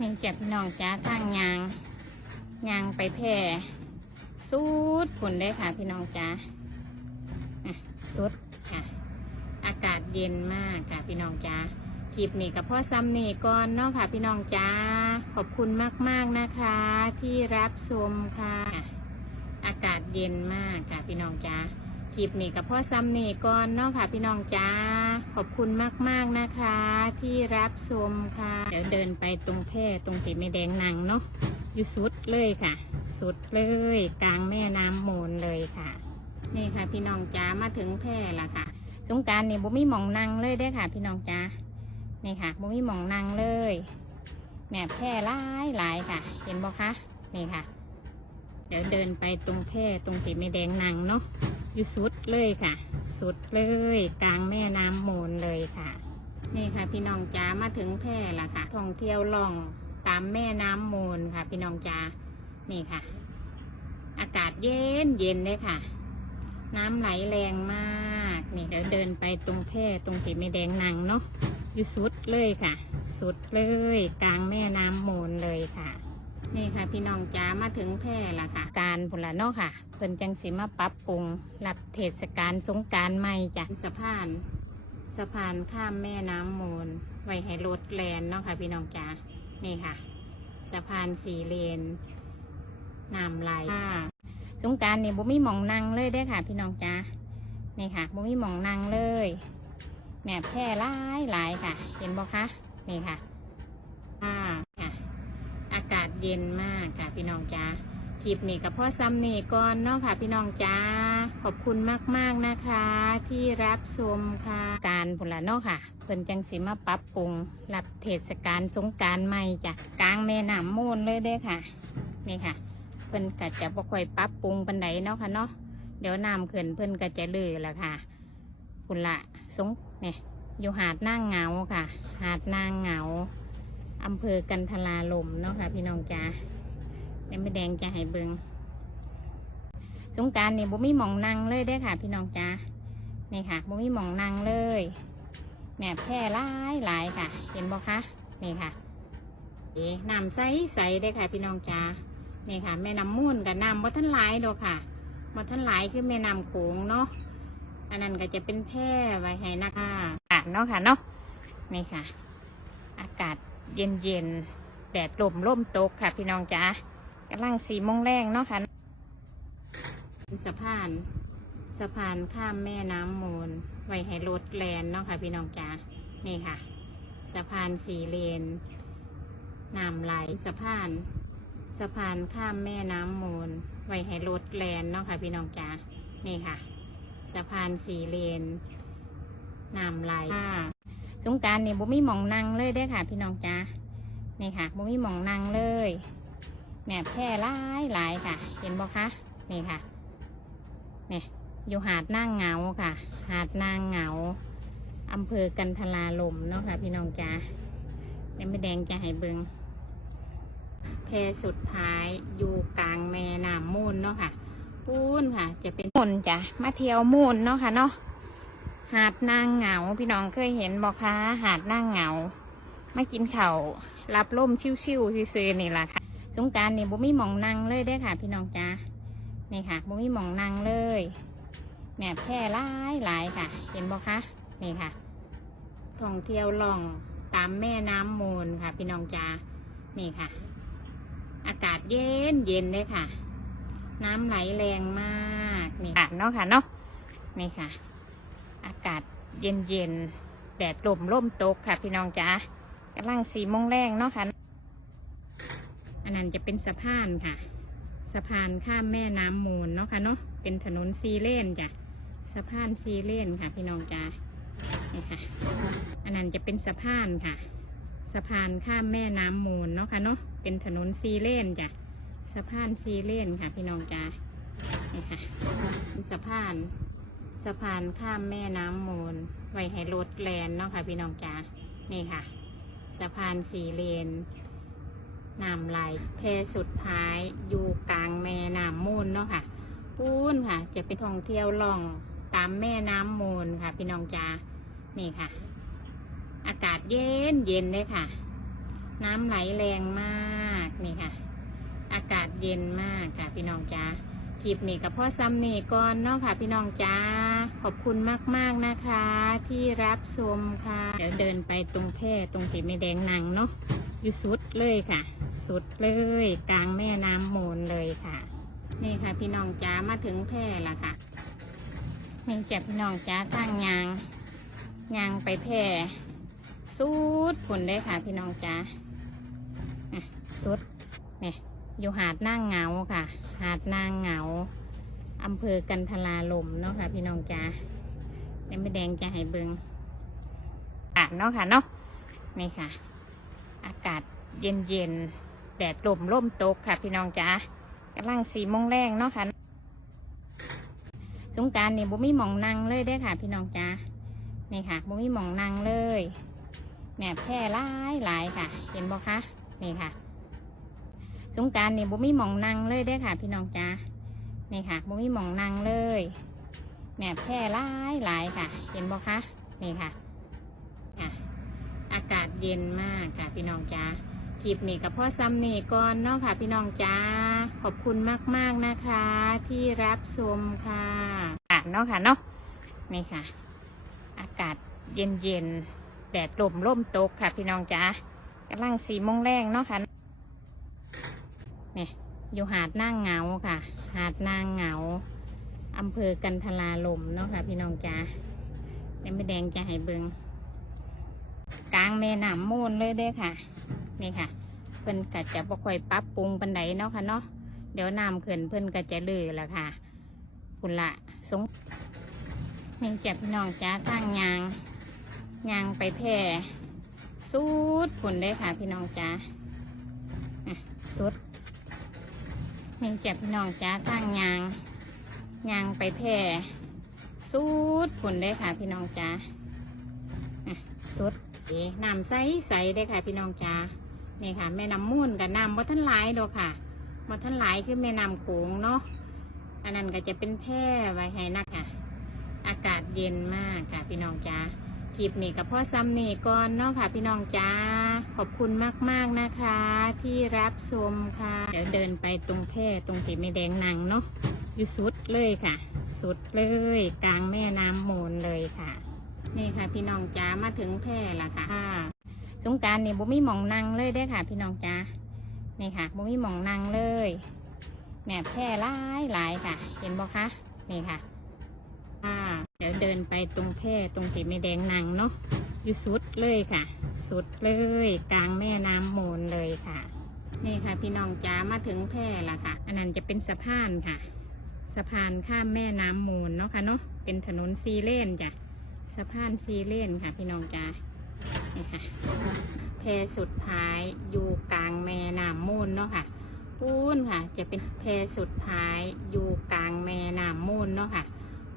นี่จับพี่น้องจ้าทางยางยางไปแพร่สุดผลได้ค่ะพี่น้องจ้าสุดค่ะ อากาศเย็นมากค่ะพี่น้องจ้าคลิปนี้กับพ่อซ้ำนี่ก่อนเนาะค่ะพี่น้องจ้าขอบคุณมากๆนะคะ ที่รับชมค่ะ อากาศเย็นมากค่ะพี่น้องจ้า คลิปนี้กับพ่อซ้ำนี่ก่อนเนาะค่ะพี่น้องจ้า ขอบคุณมากๆนะคะ ที่รับชมค่ะ เดี๋ยวเดินไปตรงแพร่ตรงสีแม่แดงนางเนาะอยู่สุดเลยค่ะ สุดเลยกลางแม่น้ำมูลเลยค่ะ นี่ค่ะ พี่น้องจ้ามาถึงแพร่ละค่ะสงการเนี่ยบุมีหมองนั่งเลยได้ค่ะ พี่น้องจ้านี่ค่ะบุมีหมองนั่งเลยแหนบแพร่หลายหลายค่ะ เห็นบ่คะนี่ค่ะ เดี๋ยวเดินไปตรงแพร่ตรงสีแม่แดงนางเนาะ อยู่สุดเลยค่ะ สุดเลยกลางแม่น้ำมูลเลยค่ะ นี่ค่ะ พี่น้องจ้ามาถึงแพร่ละค่ะ ท่องเที่ยวล่องตามแม่น้ำมูลค่ะ พี่น้องจ้านี่ค่ะ อากาศเย็นเย็นเลยค่ะ น้ำไหลแรงมากนี่เดี๋ยวเดินไปตรงแพร่ตรงสีแม่แดงนางเนาะอยู่สุดเลยค่ะ สุดเลยกลางแม่น้ำมูลเลยค่ะ นี่ค่ะพี่น้องจ้ามาถึงแพร่ละค่ะ การผุนละเนาะค่ะเพิ่นจังสิมาปรับปรุงรับเทศกาลสงกรารใหม่จ้ะสะพานสะพานข้ามแม่น้ำมูล ไว้ให้รถแลนเนาะค่ะ พี่น้องจ้านี่ค่ะ สะพานสี่เลนน้ำไหลค่ะสงกรารนี่บุมีหมองนั่งเลยได้อค่ะ พี่น้องจ้านี่ค่ะบุมีหมองนั่งเลยแหนบแพร่หลายหลายค่ะ เห็นบ่คะนี่ค่ะอ่าค่ะอากาศ เย็นมากค่ะพี่น้องจ้าคลิปนี้กับพ่อซ้ำนี่ก่อนเนาะค่ะพี่น้องจ้าขอบคุณมากๆนะคะ ที่รับชมค่ะ การผุนละเนาะค่ะเพิ่นจังสิมาปรับปรุงรับเทศกาลสงการใหม่จ้ะกลางแม่น้ำมูลเลยเด้อค่ะ นี่ค่ะ เพิ่นก็จะบ่ค่อยปรับปรุงปันไดเนาะค่ะเนาะเดี๋ยวน้ำขึ้นเพิ่นก็จะเลือละค่ะผุนละสงเนี่ยอยู่หาดนางเงาค่ะ หาดนางเงา อำเภอกันทลาลมเนาะค่ะ พี่น้องจ้าแม่แดงจะให้เบิงสงการเนี่ยบุมีหมองนั่งเลยเด้ค่ะ พี่น้องจ้านี่ค่ะบุมีหมองนั่งเลยแหนบแพร่หลายหลายค่ะ เห็นบ่คะนี่ค่ะเอ๊น้ำใสใสๆเด้ค่ะ พี่น้องจ้านี่ค่ะ แม่น้ำมูลกับน้ำบ่ทันหลายดอกค่ะบ่ทันหลายคือแม่น้ำโขงเนาะอันนั้นก็จะเป็นแพร่ไว้ให้นักอ่าศเนาะค่ะเนาะนี่ค่ะ อากาศ เย็นเย็นๆแดดลมล่มตกค่ะ พี่น้องจ๋ากำลังสีมงแรงเนาะค่ะสะพาน สะพานข้ามแม่น้ำมูล ไว้ให้รถแลนเนาะค่ะ พี่น้องจ๋านี่ค่ะ สะพานสี่เลนน้ำไหลสะพาน สะพานข้ามแม่น้ำมูล ไว้ให้รถแลนเนาะค่ะ พี่น้องจ๋านี่ค่ะ สะพานสี่เลนน้ำไหล สงการนี่บุมีหมองนั่งเลยได้อค่ะ พี่น้องจ้านี่ค่ะบุมีหมองนั่งเลยแหนบแพร่หลายหลายค่ะ เห็นบ่คะนี่ค่ะเนี่ยอยู่หาดนางเงาค่ะ หาดนางเงาอำเภอกันทลาลมเนาะค่ะ พี่น้องจ้าแม่แดงจะให้เบิงแพรสุดท้ายอยู่กลางแม่น้ำมูลเนาะค่ะปูนค่ะ จะเป็นมูลจ้ะมาเที่ยวมูลเนาะค่ะเนาะ หาดนางเหงาพี่น้องเคยเห็นบอกคะหาดนางเหงามากินเข่าวรับลมชิวๆซื่อๆนี่แหละค่ะสงการนี่บุมีหมองนั่งเลยได้ค่ะ พี่น้องจ้านี่ค่ะบุมีหมองนั่งเลยแหนบแพร่หลายหลายค่ะ เห็นบอกคะนี่ค่ะท่องเที่ยวล่องตามแม่น้ำมูลค่ะ พี่น้องจ้านี่ค่ะ อากาศเย็นเย็นเลยค่ะ น้ำไหลแรงมากนี่ค่ะเนาะค่ะเนาะนี่ค่ะ อากาศเย็นเย็นๆแดดลมล่มตกค่ะพี่น้องจ้ากำลังสีมงแรงเนาะค่ะ อันนั้นจะเป็นสะพานค่ะ สะพานข้ามแม่น้ำมูลเนาะค่ะเนาะ เป็นถนนซีเลนจ้ะ สะพานซีเลนค่ะ พี่น้องจ้านี่ค่ะ อันนั้นจะเป็นสะพานค่ะ สะพานข้ามแม่น้ำมูลเนาะค่ะเนาะ เป็นถนนซีเลนจ้ะ สะพานซีเลนค่ะ พี่น้องจ้านี่ค่ะสะพาน สะพานข้ามแม่น้ำมูล ไว้ให้รถแลนเนาะค่ะพี่น้องจ้านี่ค่ะ สะพานสี่เลนน้ำไหลแพสุดท้ายอยู่กลางแม่น้ำมูลเนาะค่ะปูนค่ะ จะเป็นท่องเที่ยวล่องตามแม่น้ำมูลค่ะ พี่น้องจ้านี่ค่ะ อากาศเย็นเย็นเลยค่ะ น้ำไหลแรงมากนี่ค่ะ อากาศเย็นมากค่ะพี่น้องจ้า คลิปนี้กับพ่อซัมนี่ก่อนเนาะค่ะ พี่น้องจ้า ขอบคุณมากๆนะคะ ที่รับชมค่ะ เดี๋ยวเดินไปตรงแพร่ตรงสีแม่แดงนางเนาะอยู่สุดเลยค่ะ สุดเลยกลางแม่น้ำมูลเลยค่ะ นี่ค่ะ พี่น้องจ้ามาถึงแพร่ละค่ะนี่จากพี่น้องจ้าทางยางยางไปแพร่สุดผลเลยค่ะ พี่น้องจ้าอะสุดเนี่ยอยู่หาดนางเงาค่ะ หาดนางเหงาอำเภอกันทลาลมเนาะค่ะ พี่น้องจ้าเดี๋ยวไม่แดงจะให้เบิงอะเนาะค่ะเนาะนี่ค่ะ อากาศเย็นเย็นๆแดดลมล่มตกค่ะ พี่น้องจ้ากำลังสีมงแรงเนาะค่ะสงการนี่บุมีหมองนั่งเลยเด้ค่ะ พี่น้องจ้านี่ค่ะมุมีหมองนางเลยเนี่ยแพร่หลายหลายค่ะ เห็นบ่คะนี่ค่ะ สงการเนี่ยบุมีหมองนางเลยเด้ค่ะ พี่น้องจ้านี่ค่ะบุมีหมองนางเลยเนี่ยแพร่หลายหลายค่ะ เห็นบ่คะนี่ค่ะอะ อากาศเย็นมากค่ะ พี่น้องจ้าคลิปนี้กับพ่อซัมนี่ก่อนเนาะค่ะ พี่น้องจ้าขอบคุณมากๆนะคะ ที่รับชมค่ะอะเนาะค่ะเนาะนี่ค่ะ อากาศเย็นๆแดดลมล่มตกค่ะ พี่น้องจ้ากำลังสีมงแรงเนาะค่ะ นี่อยู่หาดนางเงาค่ะ หาดนางเงาอำเภอกันทลาลมเนาะค่ะ พี่น้องจ้าเดี๋ยวไม่แดงจะให้เบิงกลางแม่น้ำมูลเลยเด้อค่ะ นี่ค่ะ เพิ่นก็จะบ่ค่อยปรับปรุงปันไดเนาะค่ะเนาะเดี๋ยวน้ำเขื่อนเพิ่นก็จะเลือละค่ะพุ่นละสงนี่จับพี่น้องจ้าทางยางยางไปแพร่สุดผลเลยค่ะ พี่น้องจ้าสุด นี่จับพี่น้องจ้าทางยางยางไปแพร่สุดผลเลยค่ะพี่น้องจ้าสุดนี่น้ำใสใสๆเลยค่ะพี่น้องจ้านี่ค่ะ แม่น้ำมูลกับน้ำวัท่านหลายดอกค่ะวัท่านหลายคือแม่น้ำโขงเนาะอันนั้นก็จะเป็นแพร่ไว้ให้นักค่ะ อากาศเย็นมากค่ะพี่น้องจ้า คลิปนี้กับพ่อซัมนี่ก่อนเนาะค่ะพี่น้องจ้า ขอบคุณมากๆนะคะ ที่รับชมค่ะ เดี๋ยวเดินไปตรงแพร่ตรงสีแม่แดงนางเนาะอยู่สุดเลยค่ะ สุดเลยกลางแม่น้ำมูลเลยค่ะ นี่ค่ะ พี่น้องจ้ามาถึงแพร่ละค่ะสงการนี่บุมีหมองนั่งเลยเด้ค่ะ พี่น้องจ้านี่ค่ะบุมีหมองนั่งเลยเนี่ยแพร่หลายหลายค่ะ เห็นบ่คะนี่ค่ะ ค่ะเดี๋ยวเดินไปตรงแพร่ตรงสีแม่แดงนางเนาะอยู่สุดเลยค่ะ สุดเลยกลางแม่น้ำมูลเลยค่ะ นี่ค่ะพี่น้องจ้ามาถึงแพร่ละค่ะ อันนั้นจะเป็นสะพานค่ะ สะพานข้ามแม่น้ำมูลเนาะค่ะเนาะเป็นถนนซีเลนจ้ะสะพานซีเลนค่ะ พี่น้องจ้านี่ค่ะแพร่สุดท้ายอยู่กลางแม่น้ำมูลเนาะค่ะปูนค่ะ จะเป็นแพร่สุดท้ายอยู่กลางแม่น้ำมูลเนาะค่ะ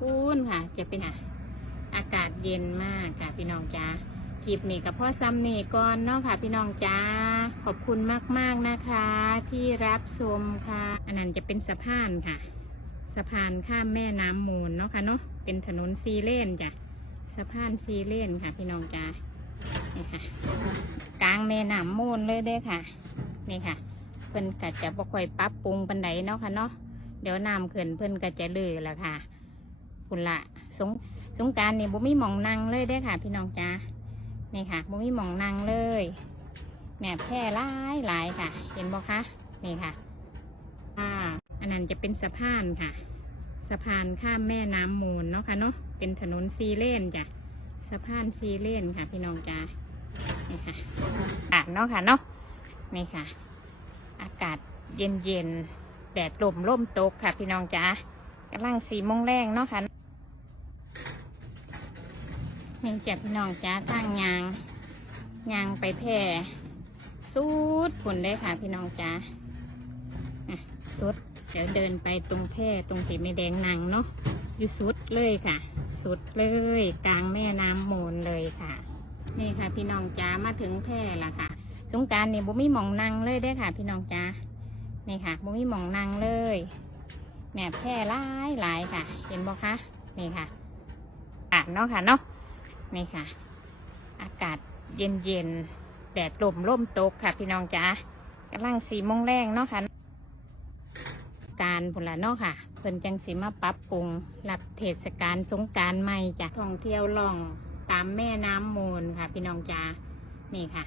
ปูนค่ะ จะเป็นอะอากาศเย็นมากค่ะพี่น้องจ้าคลิปนี้กับพ่อซัมนี่ก่อนเนาะค่ะ พี่น้องจ้าขอบคุณมากๆนะคะ ที่รับชมค่ะ อันนั้นจะเป็นสะพานค่ะ สะพานข้ามแม่น้ำมูลเนาะค่ะเนาะเป็นถนนซีเลนจ้ะสะพานซีเลนค่ะ พี่น้องจ้านี่ค่ะ กลางแม่น้ำมูลเลยเด้อค่ะ นี่ค่ะ เพิ่นก็จะบ่ค่อยปรับปรุงปันไดเนาะค่ะเนาะเดี๋ยวน้ำเขื่อนเพิ่นก็จะเลือละค่ะ พุ่นละสงสงการเนี่ยบุมีหมองนั่งเลยเด้ค่ะ พี่น้องจ้านี่ค่ะบุมีหมองนั่งเลยเนี่ยแพร่หลายหลายค่ะ เห็นบ่คะนี่ค่ะอ่าอันนั้นจะเป็นสะพานค่ะ สะพานข้ามแม่น้ำมูลเนาะค่ะเนาะเป็นถนนซีเลนจ้ะสะพานซีเลนค่ะ พี่น้องจ้านี่ค่ะอะเนาะค่ะเนาะนี่ค่ะ อากาศเย็นเย็นๆแดดลมล่มตกค่ะ พี่น้องจ้ากำลังสีมงแรงเนาะค่ะ นี่จับพี่น้องจ้าทางยางยางไปแพร่สุดผลเลยค่ะพี่น้องจ้าสุดเดี๋ยวเดินไปตรงแพร่ตรงสีแม่แดงนางเนาะอยู่สุดเลยค่ะ สุดเลยกลางแม่น้ำมูลเลยค่ะ นี่ค่ะ พี่น้องจ้ามาถึงแพร่ละค่ะสงการนี่บุมีหมองนั่งเลยเด้ค่ะ พี่น้องจ้านี่ค่ะบุมีหมองนั่งเลยเนี่ยแพร่หลายหลายค่ะ เห็นบ่คะนี่ค่ะอะเนาะค่ะเนาะ นี่ค่ะ อากาศเย็นเย็นๆแดดลมล่มตกค่ะ พี่น้องจ้ากำลังสีมงแรงเนาะค่ะ การผลละเนาะค่ะเพิ่นจังสีมาปรับปรุงรับเทศกาลสงการใหม่จ้ะท่องเที่ยวล่องตามแม่น้ำมูลค่ะ พี่น้องจ้านี่ค่ะ